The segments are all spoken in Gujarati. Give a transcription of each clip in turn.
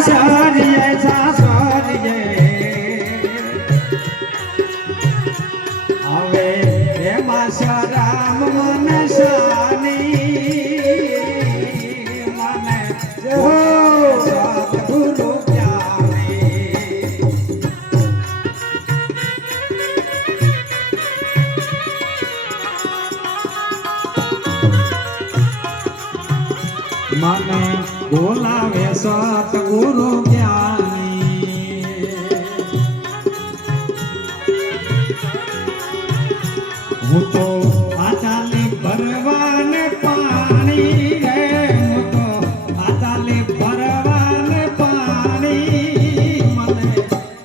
સાસરીએ સાસરીએ હવે એમાં શરામ મને શાની મને સદગુરુ મને બોલાવે સતગુરુ જ્ઞાની હું તો આચાલી ભરવાને પાણી રે હું તો આચાલી ભરવાને પાણી મને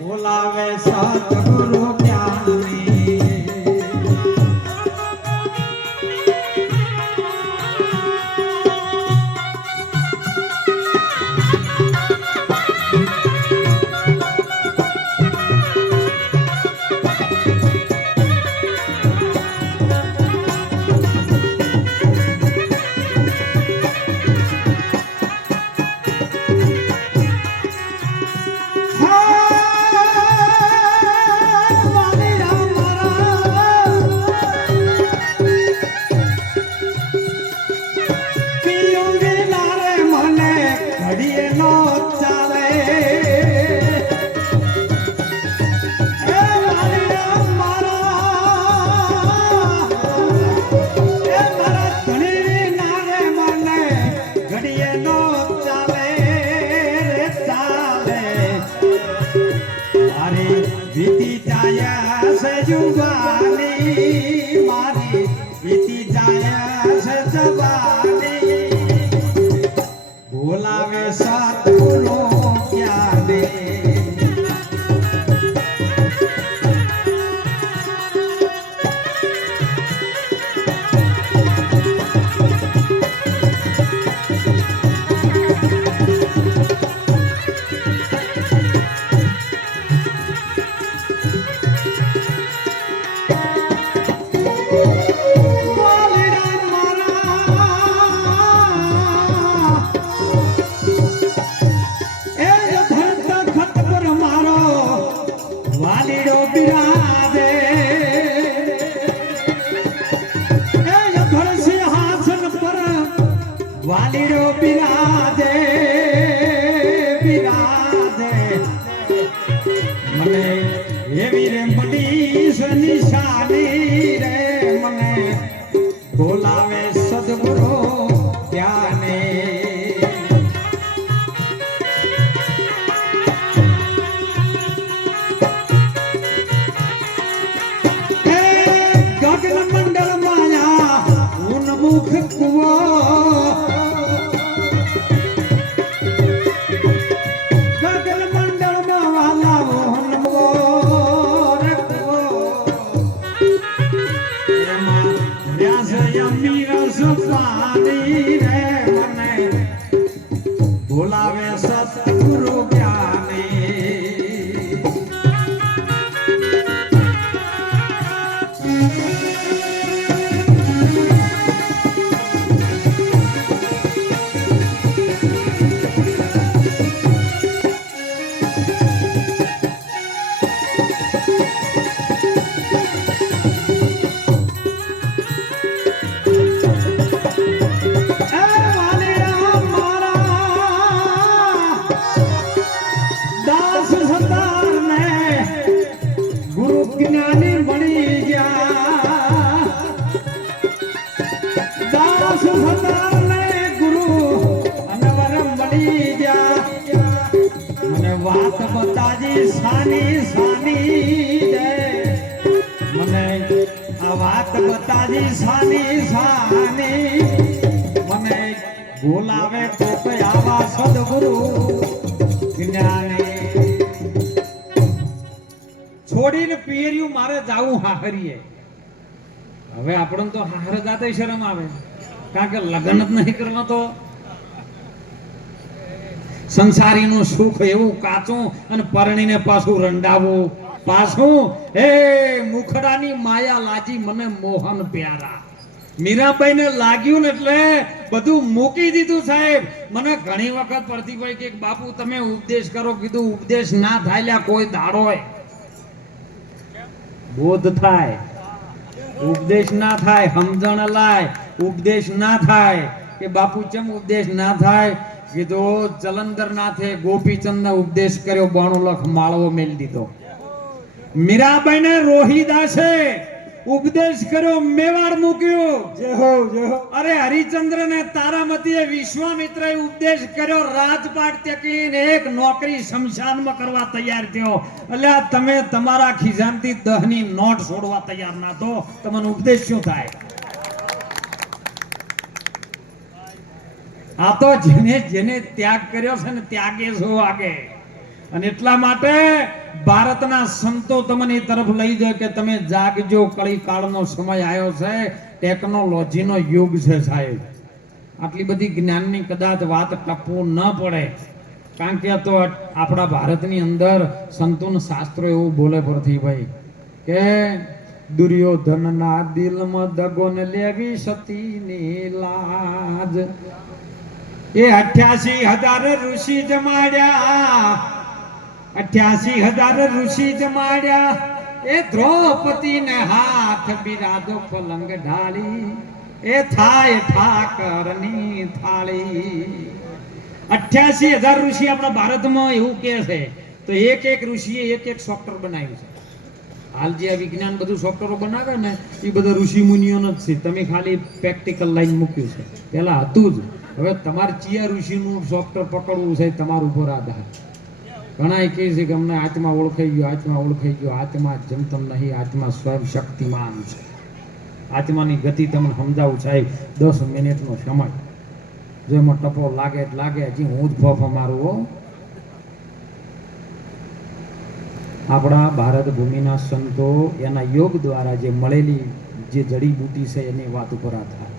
બોલાવે સતગુરુ જ્ઞાની વીતી જાય છે જુવાની મારી વીતી જાય છે જવાની બોલાવે સતગુરુ ક્યારે વાલીડો બિરાજે બિરાજે મને એવી રે મનીષ નિશાની રે મને બોલાવે સદગુરુ ધ્યાને ગગન મંડળ માયા ઉન્મુખ કુવો બોલાવે સતગુરુ જ્ઞાની જ્ઞાની બની ગયા દાસ સદાને ગુરુ અનવર બની ગયા મને વાત બતાજી સાની સાની મને આ વાત બતાજી સાની સાની મને બોલાવે તો આવા સદગુરુ જ્ઞાની છોડીને પિયરિયું મારે જાવું હાહરીએ હવે આપણને તો હાહર જાતે શરમ આવે કારણ કે લગ્ન જ નહીં કરવા તો સંસારીનું સુખ એવું કાચું અને પરણીને પાછું રંડાવું પાછું એ મુખડાની માયા લાજી મને મોહન પ્યારા મીરાબાઈને લાગ્યું ને એટલે બધું મૂકી દીધું સાહેબ. મને ઘણી વખત પ્રતિભાઈ કે બાપુ તમે ઉપદેશ કરો, કીધું ઉપદેશ ના થાય લ્યા કોઈ દાડો બોધ થાય, ઉપદેશ ના થાય, સમજણ લાય, ઉપદેશ ના થાય. કે બાપુ ચમ ઉપદેશ ના થાય? કીધું જલંધર નાથે ગોપીચંદ ને ઉપદેશ કર્યો, 92 લાખ માળવો મેલી દીધો. મીરાબાઈને રોહિદાસે ઉપદેશ કર્યો, મેવાડ મૂક્યો. જય હો જય હો. અરે હરિચંદ્ર ને તારામતીએ વિશ્વામિત્રએ ઉપદેશ કર્યો, રાજપાટ ત્યજીને એક નોકરી શમશાનમાં કરવા તૈયાર થયો. એટલે તમે તમારા ખિજાનથી 10 ની નોટ છોડવા તૈયાર ના થો, તમને ઉપદેશ શું થાય? આ તો જેને જેને ત્યાગ કર્યો છે ને ત્યાગે છો આગે. અને એટલા માટે ભારતના સંતો તમને તરફ લઈ જાય કે તમે જાગજો, કળી કાળનો સમય આવ્યો છે, ટેકનોલોજીનો યુગ છે સાહેબ. આટલી બધી જ્ઞાનની કદાચ વાત ટપવું ન પડે, કારણ કે તો આપણા ભારતની અંદર સંતોના શાસ્ત્રો એવું બોલે પરથી ભાઈ કે દુર્યોધનના દિલમાં દગો ને લેવી સતીની લાજ. એ 88,000 ઋષિ જમાડ્યા, 88,000 ઋષિ જમાડ્યા. એ દ્રૌપદી ને હાથ બિરાદો પલંગ ઢાળી, એ થાય ઠાકરની થાળી. 88,000 ઋષિ આપણા ભારતમાં એવું કે છે. તો એક એક ઋષિએ એક એક સોફ્ટવેર બનાવ્યું છે. હાલ જે આ વિજ્ઞાન બધું સોફ્ટવેરો બનાવે ને એ બધા ઋષિ મુનિઓનો જ છે. તમે ખાલી પ્રેક્ટિકલ લાઈન મૂક્યું છે, પેલા હતું જ. હવે તમારે ચિયા ઋષિનું સોફ્ટવેર પકડવું છે તમારું ઉપર આધાર. ઘણા એ કહે છે કે અમને આત્મા ઓળખાઈ ગયો, આત્મા ઓળખાઈ ગયો. આત્મા જમતમ નહીં, આત્મા સ્વયં શક્તિમાન છે. આત્માની ગતિ તમને સમજાવું સાહેબ, 10 મિનિટનો સમય. જો એમાં ટપો લાગે લાગે, હજી હું જ ફોફો મારું હો. આપણા ભારત ભૂમિના સંતો એના યોગ દ્વારા જે મળેલી જે જડીબુટી છે એની વાત ઉપર આધાર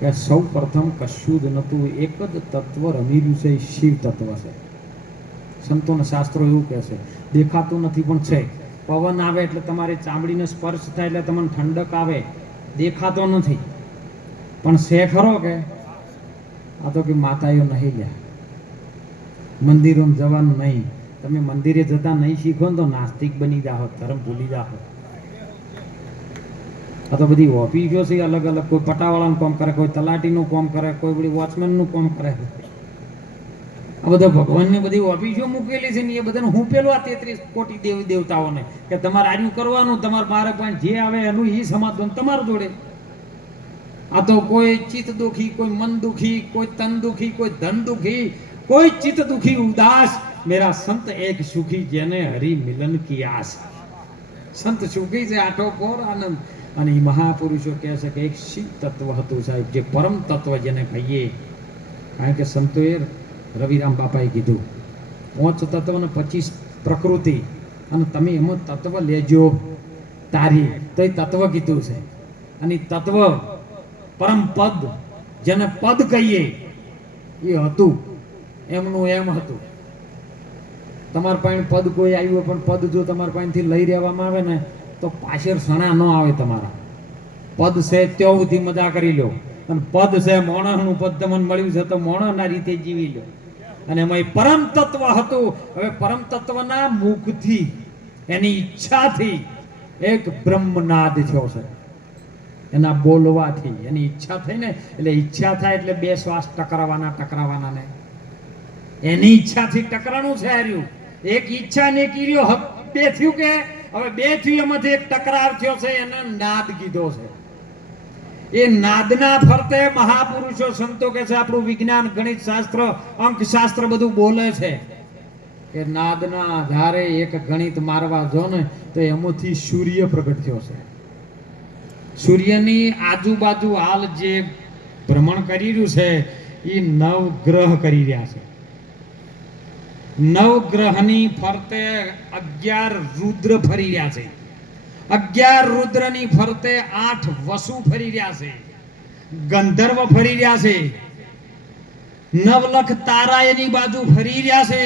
કે સૌ પ્રથમ કશું જ નહોતું, એક જ તત્વ રમી રહ્યું છે, શિવ તત્વ છે. સંતોના શાસ્ત્રો એવું કહે છે, દેખાતું નથી પણ છે. પવન આવે એટલે તમારી ચામડીને સ્પર્શ થાય એટલે તમને ઠંડક આવે, દેખાતો નથી પણ છે ખરો. કે આ તો કે માતાઓ નહીં લ્યા, મંદિરોમાં જવાનું નહીં. તમે મંદિરે જતા નહીં શીખો ને તો નાસ્તિક બની જાઓ, ધર્મ ભૂલી જાઓ. આ તો બધી ઓફિસો છે અલગ અલગ, કોઈ પટાવાળાનું કામ કરે, કોઈ તલાટીનું કામ કરે, કોઈ બધી વોચમેનનું કામ કરે. આ બધા ભગવાનની બધી ઓફિસો મૂકેલી છે ને એ બધાને હું પેલું આ 33 કોટી દેવી દેવતાઓને કે તમારે આર્યું કરવાનું, તમારા બાળક પાસે જે આવે એનું ઈ સમાધાન તમારું જોડે. આ તો કોઈ ચિત્ત દુખી, કોઈ મન દુખી, કોઈ તન દુખી, કોઈ ધન દુખી, કોઈ ચિત્ત દુખી ઉદાસ. મેરા સંત એક સુખી જેને હરિ મિલન કી આસ. સંત સુખી છે, આઠો કોર આનંદ. અને એ મહાપુરુષો કહે છે કે એક શિવ તત્વ હતું સાહેબ, જે પરમ તત્વ જેને કહીએ. કારણ કે સંતોએ રવિરામ બાપાએ કીધું 5 તત્વ ને 25 પ્રકૃતિ, અને તમે એમાં તત્વ લેજો તારી, તો એ તત્વ કીધું છે. અને તત્વ પરમ પદ જેને પદ કહીએ એ હતું, એમનું એમ હતું. તમારા પાસે પદ કોઈ આવ્યું પણ પદ જો તમારા પાસેથી લઈ રહેવામાં આવે ને તો પાછળ સણા ન આવે. તમારા પદ છે ત્યાં સુધી મજા કરી લો, અને પદ છે મોણસનું પદ તમને મળ્યું છે તો મોણસના રીતે જીવી લો. અને એમાં પરમ તત્વ હતું. હવે પરમ તત્વના મુખથી, એની ઈચ્છાથી એક બ્રહ્મનાદ થયો છે. એના બોલવાથી એની ઈચ્છા થઈ ને, એટલે ઈચ્છા થાય એટલે 2 શ્વાસ ટકરાવાના ને એની ઈચ્છાથી ટકરાણું છે. હાર્યું એક ઈચ્છા ને કીર્યો 2 થયું. કે હવે 2 થયું એમાંથી એક ટકરાર થયો છે, એને નાદ કીધો છે. એ નાદના ફરતે મહાપુરુષો સંતો કે છે, આપણું વિજ્ઞાન, ગણિત શાસ્ત્ર, અંક શાસ્ત્ર બધું બોલે છે કે નાદના આધારે એક ગણિત મારવા જો ને તો એમાંથી સૂર્ય પ્રગટ થયો છે. સૂર્યની આજુબાજુ હાલ જે ભ્રમણ કરી રહ્યું છે એ 9 ગ્રહ કરી રહ્યા છે. 9 ગ્રહની ફરતે 11 રુદ્ર ફરી રહ્યા છે. 11 રુદ્રની ફરતે 8 વસુ ફરી રહ્યા છે, ગંધર્વ ફરી રહ્યા છે, 9 લાખ તારા એની બાજુ ફરી રહ્યા છે.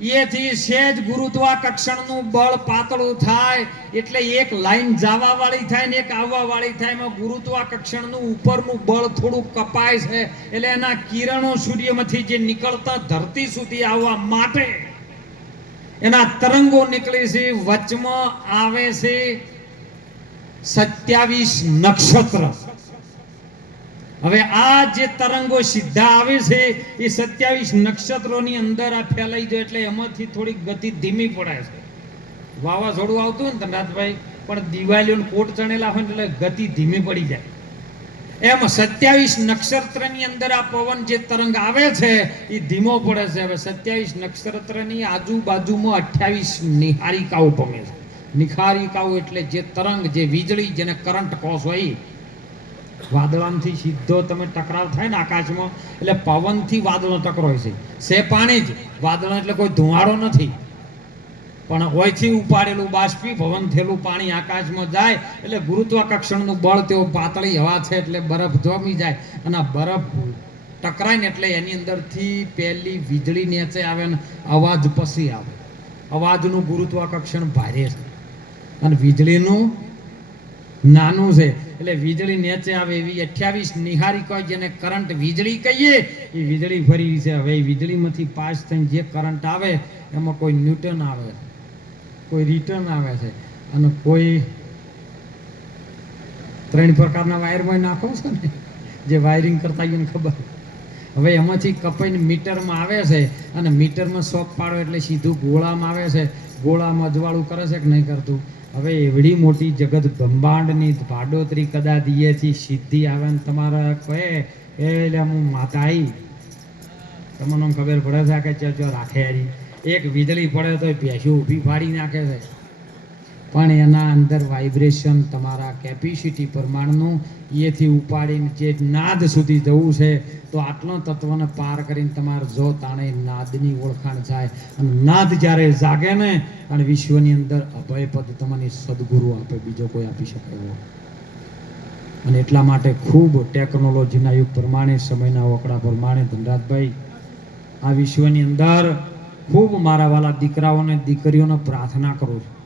એથી સહેજ ગુરુત્વાકર્ષણનું બળ પાતળું થાય એટલે એક લાઈન જવા વાળી થાય ને એક આવવા વાળી થાય. એમાં ગુરુત્વાકર્ષણનું ઉપરનું બળ થોડું કપાય છે એટલે એના કિરણો સૂર્યમાંથી જે નીકળતા ધરતી સુધી આવવા માટે એના તરંગો નીકળે છે. વચમાં આવે છે 27 નક્ષત્ર. હવે આ જે તરંગો સીધા આવે છે એ 27 નક્ષત્રોની અંદર આ ફેલાઈ જાય એટલે એમાંથી થોડી ગતિ ધીમી પડે છે. વાવાઝોડું આવતું હોય ને ધનરાજભાઈ પણ દિવાળીઓને કોટ ચણેલા હોય એટલે ગતિ ધીમી પડી જાય. એમ 27 નક્ષત્રની અંદર આ પવન જે તરંગ આવે છે એ ધીમો પડે છે. હવે 27 નક્ષત્રની આજુબાજુમાં 28 નિહારિકાઓ પમે છે. નિહારિકાઓ એટલે જે તરંગ, જે વીજળી, જેને કરંટ કહો છો એ વાદળાથી સીધો તમે ટકરાવ થાય ને આકાશમાં એટલે પવનથી વાદળો ટકરાય છે. સે પાણી જ વાદળ એટલે કોઈ ધુમાડો નથી પણ ઓયથી ઉપાડેલું બાષ્પી ભવન થયેલું પાણી આકાશમાં જાય એટલે ગુરુત્વાકર્ષણનું બળ તેઓ પાતળી હવા છે એટલે બરફ જામી જાય અને બરફ ટકરાય ને એટલે એની અંદરથી પહેલી વીજળી નીચે આવે ને અવાજ પછી આવે. અવાજનું ગુરુત્વાકર્ષણ ભારે છે અને વીજળીનું નાનું છે એટલે વીજળી નીચે આવે એવી 28 નિહારિકા જેને કરંટ વીજળી કહીએ એ વીજળી ફરી છે. હવે વીજળીમાંથી પાસ થઈને જે કરંટ આવે એમાં કોઈ ન્યૂટન આવે છે, કોઈ રિટર્ન આવે છે અને કોઈ 3 પ્રકારના વાયરમાં નાખો છો ને જે વાયરિંગ કરતા એને ખબર. હવે એમાંથી કપાઈને મીટરમાં આવે છે અને મીટરમાં શોક પાડો એટલે સીધું ગોળામાં આવે છે. ગોળામાં અજવાળું કરે છે કે નહીં કરતું. હવે એવડી મોટી જગત બ્રહ્માંડની ભાડોતરી કદાચ એથી સીધી આવે ને તમારા કહે એટલે હું માતા આવી તમને ખબર પડે છે કે ચો રાખે હારી એક વીજળી પડે તો ભેંસું ઊભી ફાડી નાખે છે પણ એના અંદર વાઇબ્રેશન તમારા કેપેસિટી પ્રમાણનું એથી ઉપાડીને જે નાદ સુધી જવું છે તો આટલો તત્વને પાર કરીને તમારે જો તાણે નાદની ઓળખાણ થાય અને નાદ જ્યારે જાગે ને અને વિશ્વની અંદર અભય પદ તમને સદગુરુ આપે, બીજો કોઈ આપી શકે એવો. અને એટલા માટે ખૂબ ટેકનોલોજીના યુગ પ્રમાણે, સમયના વકડા પ્રમાણે ધનરાજભાઈ આ વિશ્વની અંદર ખૂબ મારા વાલા દીકરાઓને દીકરીઓને પ્રાર્થના કરું છું